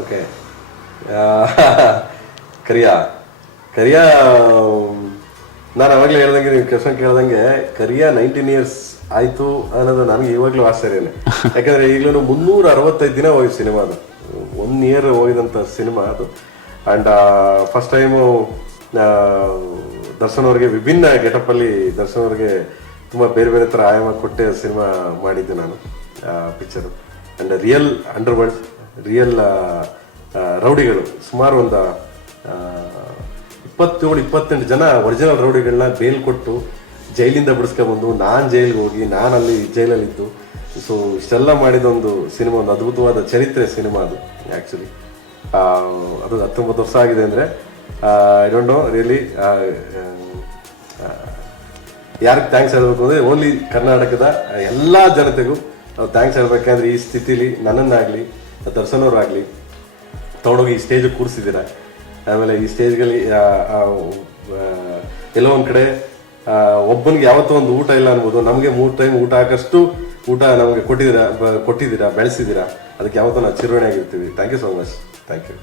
Okay ಕರಿಯಾ. ಕರಿಯಾ ನಾನು ಅವಾಗಲೇ ಹೇಳ್ದಂಗೆ ನೀವು ಕ್ವಶನ್ ಕೇಳ್ದಂಗೆ ಕರಿಯಾ ನೈನ್ಟೀನ್ ಇಯರ್ಸ್ ಆಯಿತು ಅನ್ನೋದು ನನಗೆ ಇವಾಗಲೂ ಆಶ್ಚರ್ಯನೇ. ಯಾಕಂದ್ರೆ ಈಗಲೂ ಮುನ್ನೂರ ಅರವತ್ತೈದು ದಿನ ಹೋಗಿ ಸಿನಿಮಾ ಅದು. ಒನ್ ಇಯರ್ ಹೋಗಿದಂಥ ಸಿನಿಮಾ ಅದು. ಆ್ಯಂಡ್ ಫಸ್ಟ್ ಟೈಮು ದರ್ಶನ್ ಅವ್ರಿಗೆ ವಿಭಿನ್ನ ಗೆಟಪಲ್ಲಿ ದರ್ಶನ್ ಅವ್ರಿಗೆ ತುಂಬ ಬೇರೆ ಬೇರೆ ಥರ ಆಯಾಮ ಕೊಟ್ಟೆ ಸಿನಿಮಾ ಮಾಡಿದ್ದೆ ನಾನು picture and real underworld real ರೌಡಿಗಳು. ಸುಮಾರು ಒಂದು ಇಪ್ಪತ್ತೇಳು, ಇಪ್ಪತ್ತೆಂಟು ಜನ ಒರಿಜಿನಲ್ ರೌಡಿಗಳನ್ನ ಬೇಲ್ ಕೊಟ್ಟು ಜೈಲಿಂದ ಬಿಡಿಸ್ಕೊಂಡ್ಬಂದು ನಾನು ಜೈಲಿಗೆ ಹೋಗಿ ನಾನು ಅಲ್ಲಿ ಜೈಲಲ್ಲಿದ್ದು. ಸೊ ಇಷ್ಟೆಲ್ಲ ಮಾಡಿದ ಒಂದು ಸಿನಿಮಾ, ಒಂದು ಅದ್ಭುತವಾದ ಚರಿತ್ರೆ ಸಿನಿಮಾ ಅದು ಆ್ಯಕ್ಚುಲಿ ಅದು ಹತ್ತೊಂಬತ್ತು ವರ್ಷ ಆಗಿದೆ ಅಂದರೆ ಐ ಡೋಂಟ್ ನೋ ರಿಯಲಿ ಯಾರಿಗೆ ಥ್ಯಾಂಕ್ಸ್ ಹೇಳಬೇಕು ಅಂದರೆ ಓನ್ಲಿ ಕರ್ನಾಟಕದ ಎಲ್ಲ ಜನತೆಗೂ ಥ್ಯಾಂಕ್ಸ್ ಹೇಳಬೇಕಂದ್ರೆ ಈ ಸ್ಥಿತಿಲಿ ನನ್ನನ್ನಾಗಲಿ ದರ್ಶನ್ ಅವರಾಗಲಿ ತೊಗೊಂಡೋಗಿ ಈ ಸ್ಟೇಜ್ ಕೂರಿಸಿದ್ದೀರ? ಆಮೇಲೆ ಈ ಸ್ಟೇಜ್ಗಲ್ಲಿ ಎಲ್ಲೋ ಒಂದು ಕಡೆ ಒಬ್ಬನಿಗೆ ಯಾವತ್ತೋ ಒಂದು ಊಟ ಇಲ್ಲ ಅನ್ಬೋದು. ನಮಗೆ ಮೂರು ಟೈಮ್ ಊಟ ಹಾಕಷ್ಟು ಊಟ ನಮಗೆ ಕೊಟ್ಟಿದ್ದೀರಾ ಕೊಟ್ಟಿದ್ದೀರಾ, ಬೆಳೆಸಿದ್ದೀರಾ. ಅದಕ್ಕೆ ಯಾವತ್ತೋ ನಾವು ಆಗಿರ್ತೀವಿ thank you so much thank you